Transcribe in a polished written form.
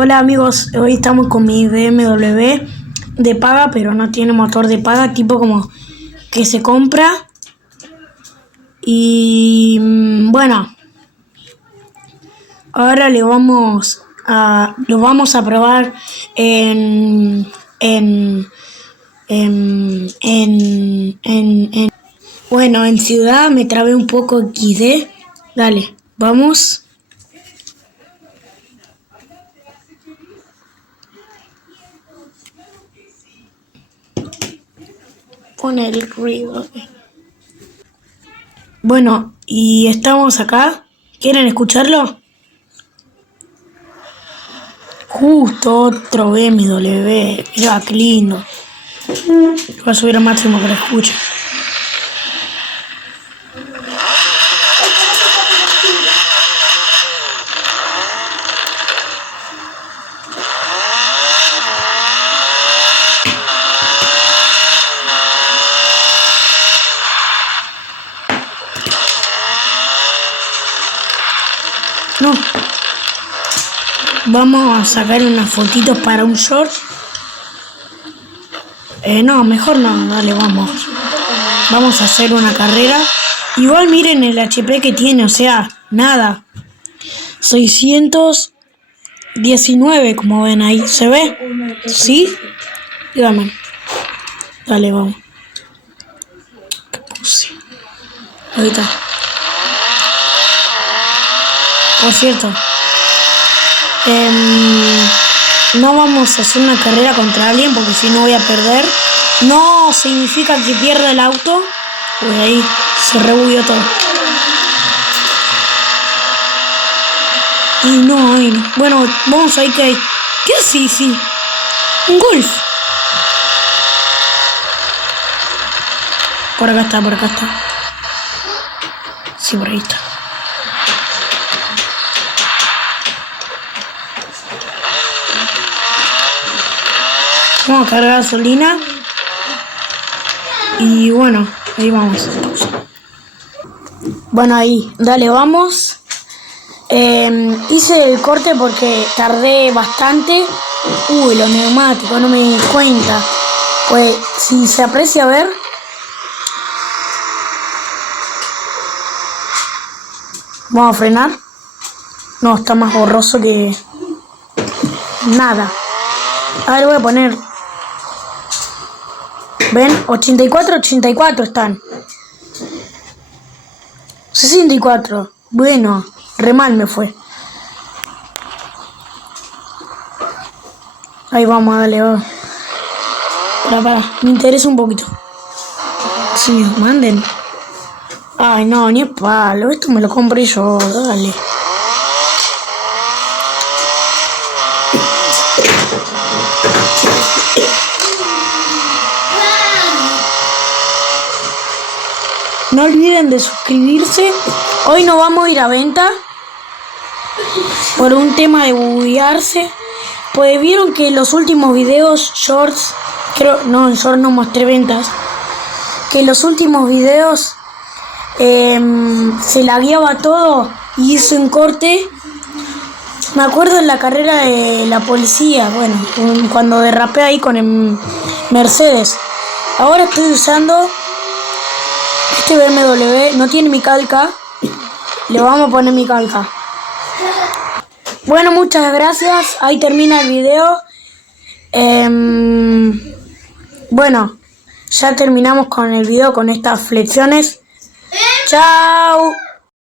Hola amigos, hoy estamos con mi BMW de paga, pero no tiene motor de paga, tipo como que se compra. Y bueno, ahora lo vamos a probar bueno, en ciudad me trabé un poco XD. Dale, vamos. Pon el ruido. Bueno, y estamos acá. ¿Quieren escucharlo? Justo otro BMW. Mirá, qué lindo. Voy a subir al máximo para que escuchen. No. Vamos a sacar unas fotitos para un short. No, mejor no, dale, vamos. Vamos a hacer una carrera. Igual miren el HP que tiene, o sea, nada. 619, como ven ahí. ¿Se ve? ¿Sí? Dígame. Dale, vamos. ¿Qué puse? Ahorita. Por cierto. No vamos a hacer una carrera contra alguien porque si no voy a perder. No significa que pierda el auto. Pues ahí se rebugueó todo. Ay no, ay no. Bueno, vamos ahí que hay. ¿Qué así? Sí. Un golf. Por acá está, por acá está. Sí, por ahí está. Vamos a cargar gasolina. Y bueno, ahí vamos. Bueno, ahí, dale, vamos. Hice el corte porque tardé bastante. Uy, los neumáticos, no me di cuenta. Pues, si se aprecia, a ver. Vamos a frenar. No, está más borroso que nada. A ver, voy a poner. ¿Ven? 84 están. 64. Bueno, re mal me fue. Ahí vamos, dale, va. Para. Me interesa un poquito. Sí, manden. Ay, no, ni es palo. Esto me lo compré yo, dale. No olviden de suscribirse. Hoy no vamos a ir a venta por un tema de buguearse. Pues vieron que en los últimos videos, shorts, en shorts no mostré ventas, que en los últimos videos se lagueaba todo y hice un corte. Me acuerdo en la carrera de la policía, bueno, cuando derrapé ahí con el Mercedes. Ahora estoy usando este BMW, no tiene mi calca, le vamos a poner mi calca. Bueno, muchas gracias, ahí termina el video. Bueno, ya terminamos con el video con estas flexiones. ¡Chao!